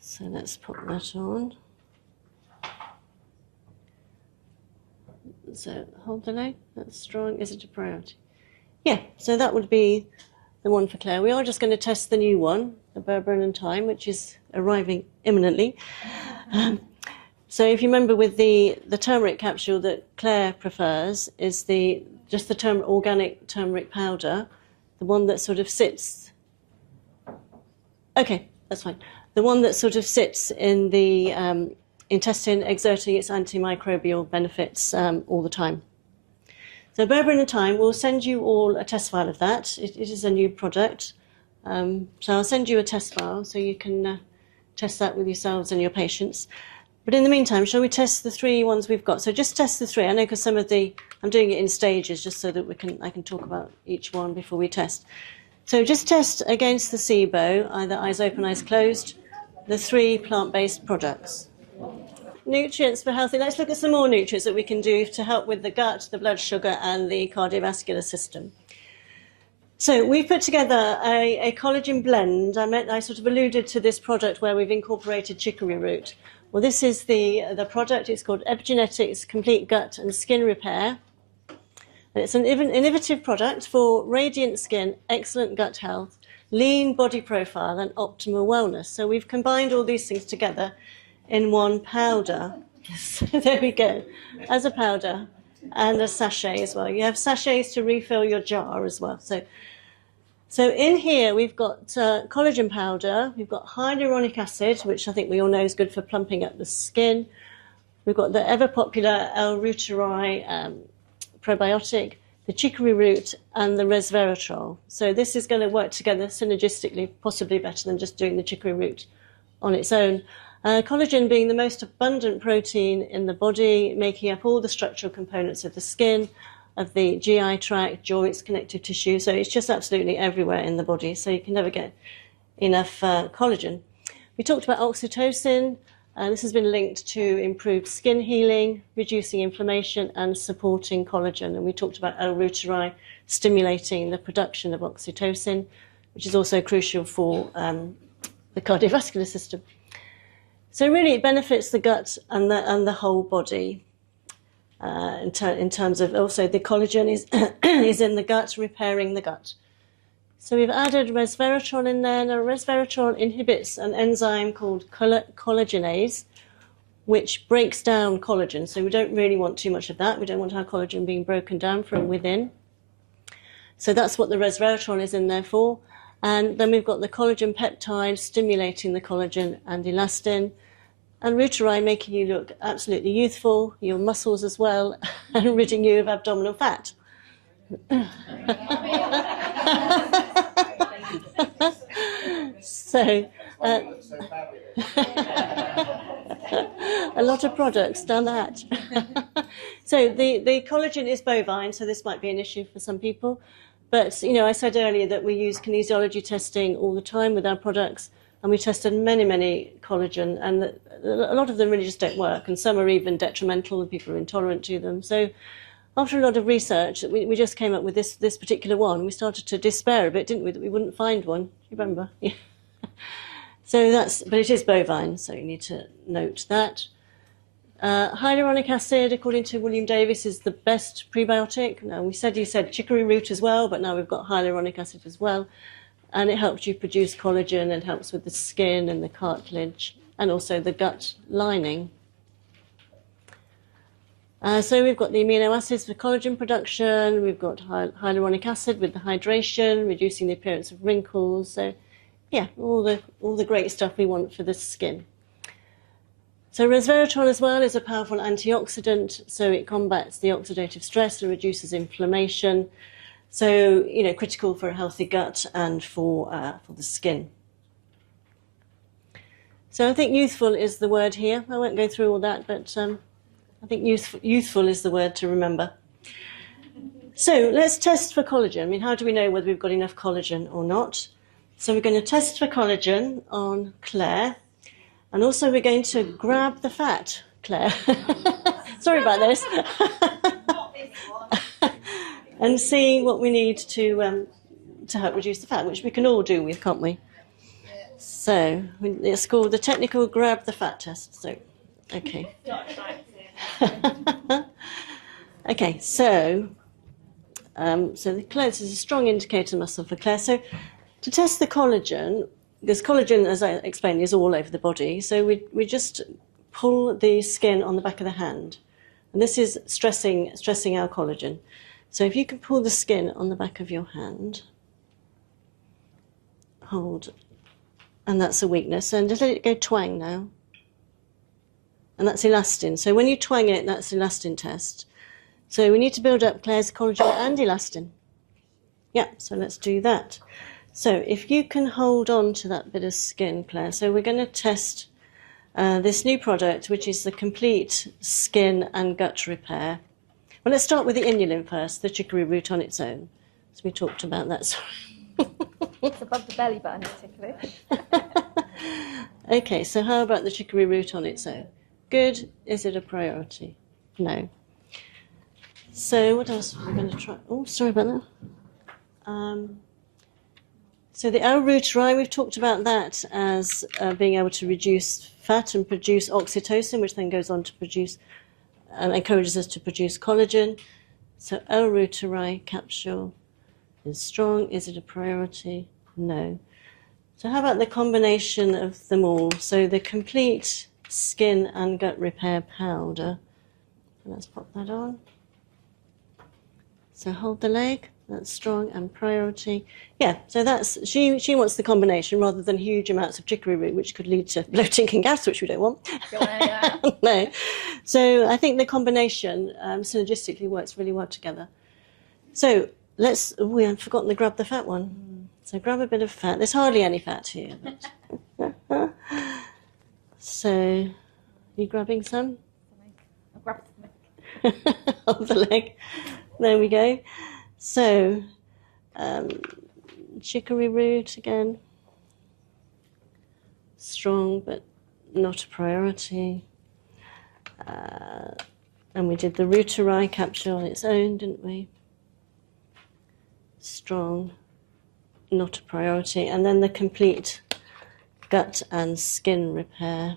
So let's put that on. So hold the leg, that's strong. Is it a priority? Yeah, so that would be the one for Claire. We are just going to test the new one, the berberine and thyme, which is arriving imminently. So if you remember, with the turmeric capsule that Claire prefers is just the organic turmeric powder, the one that sort of sits. Okay, that's fine. The one that sort of sits in the intestine, exerting its antimicrobial benefits all the time. So berberine and thyme, we'll send you all a test file of that. It is a new product. So I'll send you a test file so you can test that with yourselves and your patients. But in the meantime, shall we test the three ones we've got? So just test the three. I know because I'm doing it in stages just so that I can talk about each one before we test. So just test against the SIBO, either eyes open, eyes closed, the three plant-based products. Nutrients for healthy. Let's look at some more nutrients that we can do to help with the gut, the blood sugar, and the cardiovascular system. So we've put together a collagen blend. I sort of alluded to this product where we've incorporated chicory root. Well, this is the product. It's called Epigenetics Complete Gut and Skin Repair. And it's an innovative product for radiant skin, excellent gut health, lean body profile, and optimal wellness. So we've combined all these things together in one powder. So there we go, as a powder and a sachet as well. You have sachets to refill your jar as well. So in here we've got collagen powder, we've got hyaluronic acid, which I think we all know is good for plumping up the skin. We've got the ever-popular L-reuteri probiotic, the chicory root, and the resveratrol. So this is going to work together synergistically, possibly better than just doing the chicory root on its own. Collagen being the most abundant protein in the body, making up all the structural components of the skin, of the GI tract, joints, connective tissue. So it's just absolutely everywhere in the body. So you can never get enough collagen. We talked about oxytocin. This has been linked to improved skin healing, reducing inflammation, and supporting collagen. And we talked about L-reuteri stimulating the production of oxytocin, which is also crucial for the cardiovascular system. So really, it benefits the gut and the whole body. In terms of also the collagen is in the gut, repairing the gut. So we've added resveratrol in there. Now, resveratrol inhibits an enzyme called collagenase, which breaks down collagen. So we don't really want too much of that. We don't want our collagen being broken down from within. So that's what the resveratrol is in there for. And then we've got the collagen peptide stimulating the collagen and elastin. And reuteri making you look absolutely youthful, your muscles as well, and ridding you of abdominal fat. So, a lot of products down the hatch. So the collagen is bovine, so this might be an issue for some people. But, you know, I said earlier that we use kinesiology testing all the time with our products, and we tested many, many collagen, and a lot of them really just don't work, and some are even detrimental, and people are intolerant to them. So after a lot of research, we just came up with this particular one. We started to despair a bit, didn't we, that we wouldn't find one. You remember? Yeah. So but it is bovine, so you need to note that. Hyaluronic acid, according to William Davis, is the best prebiotic. Now, you said chicory root as well, but now we've got hyaluronic acid as well. And it helps you produce collagen and helps with the skin and the cartilage and also the gut lining. So we've got the amino acids for collagen production. We've got hyaluronic acid with the hydration, reducing the appearance of wrinkles. So, yeah, all the great stuff we want for the skin. So resveratrol as well is a powerful antioxidant. So it combats the oxidative stress and reduces inflammation. So, you know, critical for a healthy gut and for the skin. So I think youthful is the word here. I won't go through all that, but I think youthful is the word to remember. So let's test for collagen. I mean, how do we know whether we've got enough collagen or not? So we're going to test for collagen on Claire. And also we're going to grab the fat, Claire. Sorry about this. And see what we need to help reduce the fat, which we can all do with, can't we? So it's called the technical grab the fat test. So, okay. Okay, so this is a strong indicator muscle for Claire. So to test the collagen, because collagen, as I explained, is all over the body. So we just pull the skin on the back of the hand, and this is stressing our collagen. So if you can pull the skin on the back of your hand, hold, and that's a weakness, and just let it go twang now. And that's elastin. So when you twang it, that's elastin test. So we need to build up Claire's collagen and elastin. Yeah, so let's do that. So if you can hold on to that bit of skin, Claire. So we're going to test this new product, which is the complete skin and gut repair. Well, let's start with the inulin first, the chicory root on its own. So we talked about that. Sorry. It's above the belly button, particularly. Okay, so how about the chicory root on its own? Good. Is it a priority? No. So what else are we going to try? Oh, sorry about that. So the L-reuteri, we've talked about that as being able to reduce fat and produce oxytocin, which then goes on to produce and encourages us to produce collagen. So L-reuteri capsule is strong. Is it a priority? No. So how about the combination of them all? So the complete skin and gut repair powder. Let's pop that on. So hold the leg, That's strong and priority. Yeah, so that's she wants the combination rather than huge amounts of chicory root, which could lead to bloating and gas, which we don't want. No. So I think the combination synergistically works really well together. So we have forgotten to grab the fat one. So grab a bit of fat. There's hardly any fat here. But so, you grabbing some? I'll grab the Of the leg. There we go. So, chicory root again. Strong, but not a priority. And we did the rooterai capsule on its own, didn't we? Strong, not a priority. And then the complete gut and skin repair.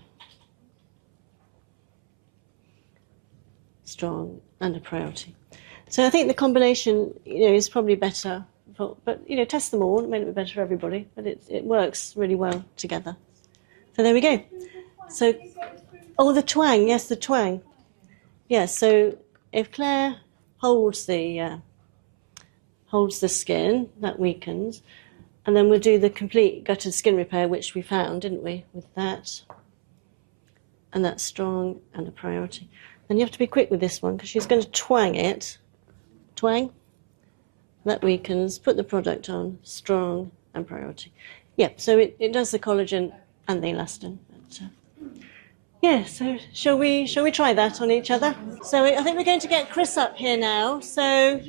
Strong and a priority. So I think the combination, is probably better. But test them all. It may not be better for everybody, but it works really well together. So there we go. So, the twang. Yes, the twang. Yes. So if Claire holds the skin, that weakens, and then we'll do the complete gutted skin repair, which we found, didn't we, with that. And that's strong and a priority. And you have to be quick with this one because she's going to twang it. Twang. That weakens. Put the product on. Strong and priority. Yeah, so it does the collagen and the elastin. But, so shall we try that on each other? So I think we're going to get Chris up here now. So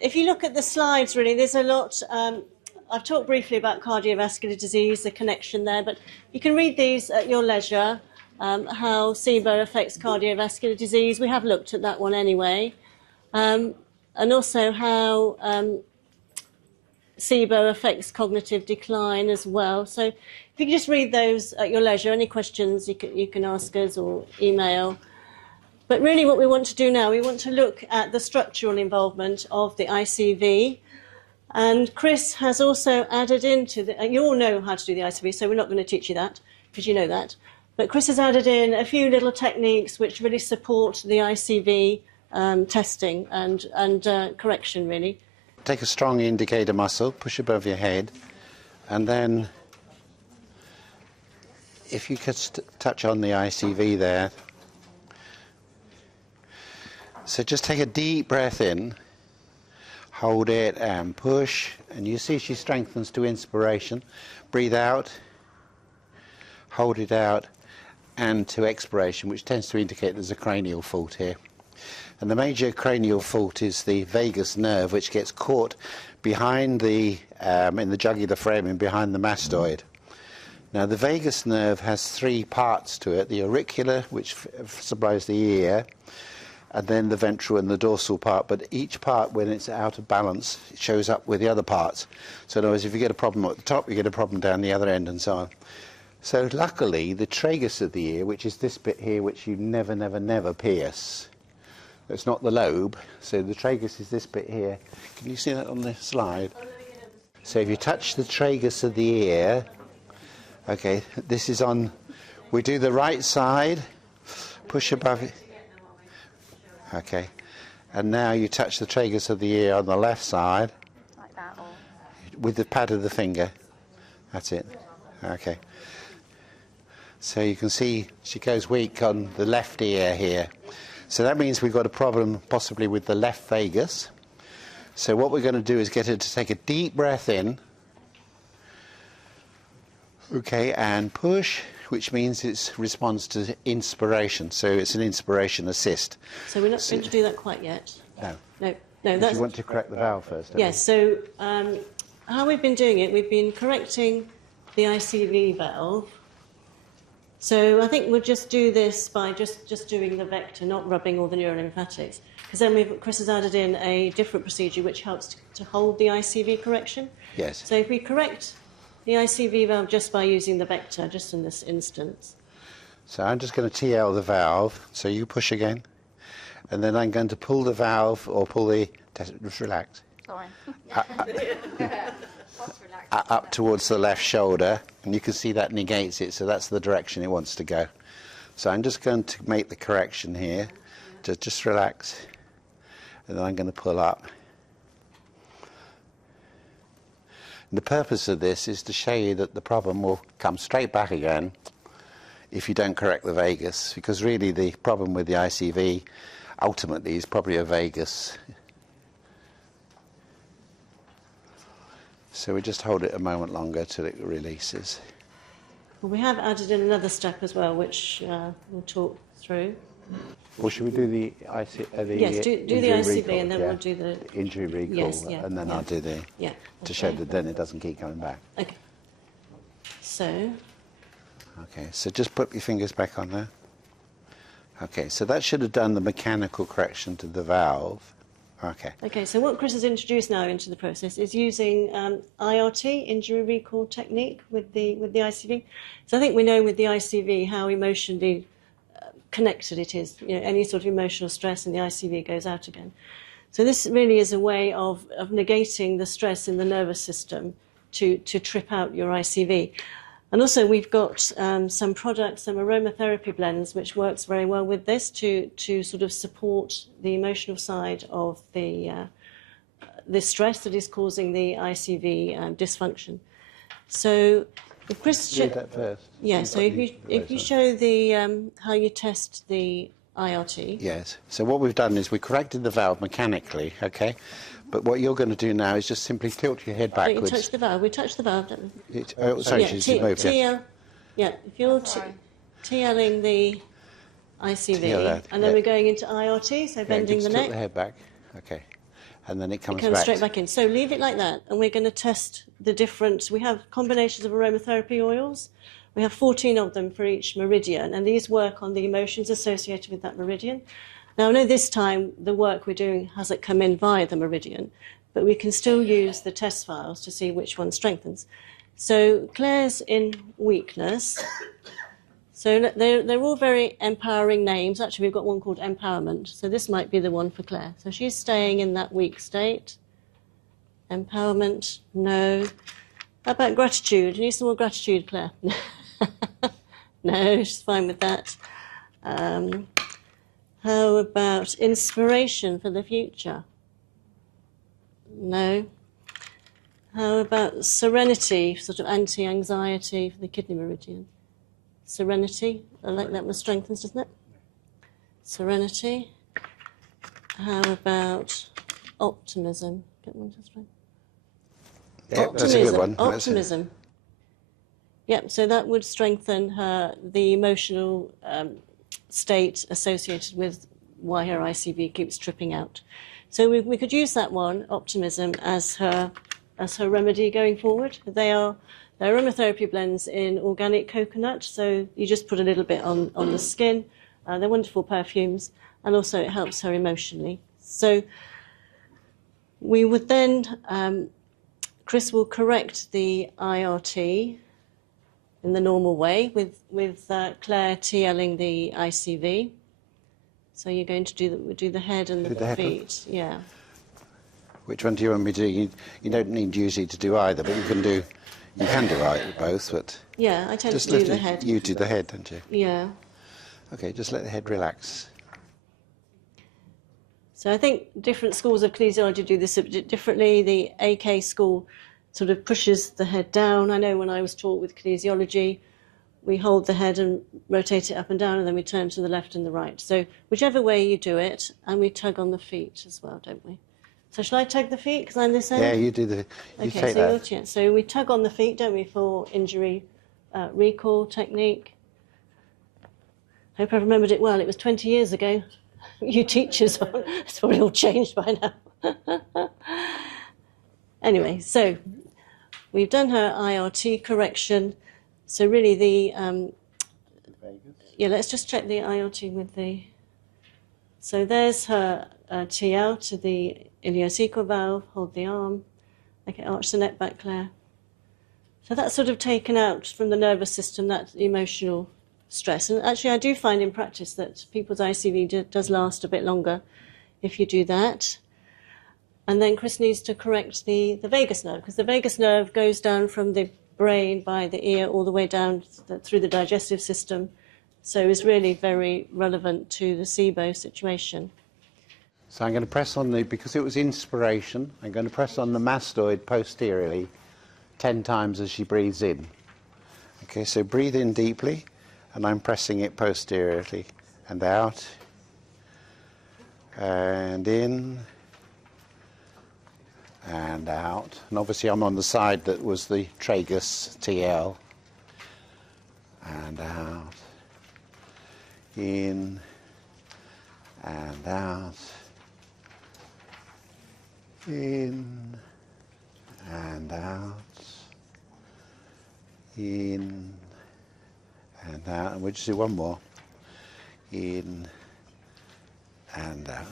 if you look at the slides, really, there's a lot. I've talked briefly about cardiovascular disease, the connection there, but you can read these at your leisure. How SIBO affects cardiovascular disease. We have looked at that one anyway. And also how SIBO affects cognitive decline as well. So if you can just read those at your leisure, any questions you can ask us or email. But really what we want to do now, we want to look at the structural involvement of the ICV. And Chris has also added into you all know how to do the ICV, so we're not going to teach you that, because you know that. But Chris has added in a few little techniques which really support the ICV testing and correction, really. Take a strong indicator muscle, push above your head, and then if you could touch on the ICV there. So just take a deep breath in, hold it and push, and you see she strengthens to inspiration. Breathe out, hold it out, and to expiration, which tends to indicate there's a cranial fault here. And the major cranial fault is the vagus nerve, which gets caught behind the in the jugular frame and behind the mastoid. Now the vagus nerve has three parts to it: the auricular, which supplies the ear, and then the ventral and the dorsal part. But each part, when it's out of balance, it shows up with the other parts. So in other words, if you get a problem at the top, you get a problem down the other end, and so on. So luckily, the tragus of the ear, which is this bit here, which you never, never, never pierce. It's not the lobe, so the tragus is this bit here. Can you see that on the slide? So if you touch the tragus of the ear, okay, this is on, we do the right side, push above it. Okay, and now you touch the tragus of the ear on the left side. Like that, or? With the pad of the finger. That's it. Okay. So you can see she goes weak on the left ear here. So that means we've got a problem possibly with the left vagus. So what we're going to do is get her to take a deep breath in. Okay, and push, which means it responds to inspiration. So it's an inspiration assist. So we're not going to do that quite yet. No. No. If you want to correct the valve first. Yes, so how we've been doing it, we've been correcting the ICV valve. So I think we'll just do this by just doing the vector, not rubbing all the neurolymphatics. Because then Chris has added in a different procedure which helps to hold the ICV correction. Yes. So if we correct the ICV valve just by using the vector, just in this instance. So I'm just going to TL the valve, so you push again. And then I'm going to pull the valve, or pull the... Just relax. Sorry. Up towards the left shoulder, and you can see that negates it, so that's the direction it wants to go. So I'm just going to make the correction here. Just relax, and then I'm going to pull up. And the purpose of this is to show you that the problem will come straight back again if you don't correct the vagus, because really the problem with the ICV ultimately is probably a vagus. So we just hold it a moment longer till it releases. Well, we have added in another step as well, which we'll talk through. Or should we do the Yes, do the ICV and then we'll do the injury recall, Yes, yeah, and then yeah. I'll do the to show that then it doesn't keep coming back. Okay. So, Okay, so just put your fingers back on there. Okay, so that should have done the mechanical correction to the valve. Okay. So what Chris has introduced now into the process is using IRT, injury recall technique, with the ICV. So I think we know with the ICV how emotionally connected it is. You know, any sort of emotional stress in the ICV goes out again. So this really is a way of negating the stress in the nervous system to trip out your ICV. And also we've got some products, some aromatherapy blends, which works very well with this to sort of support the emotional side of the stress that is causing the ICV dysfunction. So if Chris... Do that first. Yeah, so if you show the how you test the IRT. Yes. So what we've done is we corrected the valve mechanically, okay? But what you're going to do now is just simply tilt your head backwards. Don't you touch the valve. We touch the valve, don't we? Sorry, she's moved. Yeah, if you're TLing the ICV, and then we're going into IRT, so bending the neck. Tilt the head back, okay. And then it comes It comes back. straight back in. So leave it like that, and we're going to test the different... We have combinations of aromatherapy oils. We have 14 of them for each meridian, and these work on the emotions associated with that meridian. Now, I know this time the work we're doing hasn't come in via the meridian, but we can still use the test files to see which one strengthens. So Claire's in weakness. So they're all very empowering names. Actually, we've got one called empowerment. So this might be the one for Claire. So she's staying in that weak state. Empowerment, no. How about gratitude? You need some more gratitude, Claire? No, she's fine with that. How about inspiration for the future? No. How about serenity, sort of anti-anxiety for the kidney meridian? Serenity, I like that one strengthens, doesn't it? Serenity. How about optimism? Get one to strength. Yeah, that's a good one. Optimism. Yep, so that would strengthen the emotional state associated with why her ICV keeps tripping out. So we could use that one, optimism, as her remedy going forward. They're aromatherapy blends in organic coconut, so you just put a little bit on the skin. They're wonderful perfumes, and also it helps her emotionally. So we would then, Chris will correct the IRT in the normal way with Claire TLing the ICV. So you're going to do the head and the feet. Yeah. Which one do you want me to do? You don't need usually to do either, but you can do both. But yeah, I tend to do the head. You do the head, don't you? Yeah. Okay, just let the head relax. So I think different schools of kinesiology do this a bit differently. The AK school sort of pushes the head down. I know when I was taught with kinesiology, we hold the head and rotate it up and down, and then we turn to the left and the right. So whichever way you do it, and we tug on the feet as well, don't we? So shall I tug the feet because I'm this end? Yeah, you do the. You okay, take so that. So we tug on the feet, don't we, for injury recall technique? Hope I remembered it well. It was 20 years ago. You teachers, it's probably all changed by now. Anyway, so we've done her IRT correction. So really yeah, let's just check the IRT with the... So there's her TL to the ileocecal valve, hold the arm. Okay, arch the neck back, Claire. So that's sort of taken out from the nervous system, that emotional stress. And actually I do find in practice that people's ICV does last a bit longer if you do that. And then Chris needs to correct the vagus nerve, because the vagus nerve goes down from the brain by the ear all the way down through the digestive system, so is really very relevant to the SIBO situation. So I'm going to press on because it was inspiration, I'm going to press on the mastoid posteriorly 10 times as she breathes in. Okay, so breathe in deeply, and I'm pressing it posteriorly, and out, and in, and out. And obviously I'm on the side that was the tragus TL. And out, in, and out, in, and out, in, and out. And we'll just do one more. In, and out.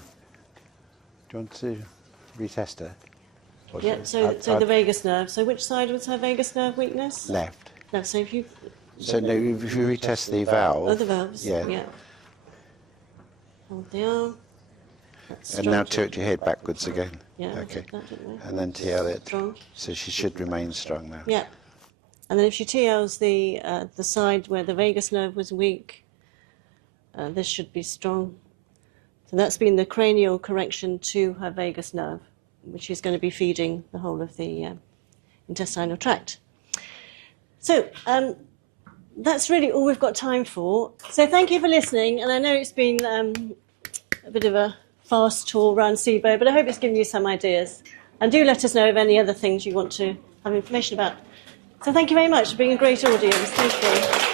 Do you want to retest her? Yeah, so the vagus nerve. So which side was her vagus nerve weakness? Left. Left. So if you... So no, if you retest the valve. Oh, the valves. Yeah. Hold the arm. That's And strong. now tilt your head backwards again. Yeah, Okay. that, didn't we? And then TL it. Strong. So she should remain strong now. Yeah. And then if she TLs the side where the vagus nerve was weak, this should be strong. So that's been the cranial correction to her vagus nerve, which is going to be feeding the whole of the intestinal tract. So that's really all we've got time for. So thank you for listening. And I know it's been a bit of a fast tour around SIBO, but I hope it's given you some ideas. And do let us know of any other things you want to have information about. So thank you very much for being a great audience. Thank you.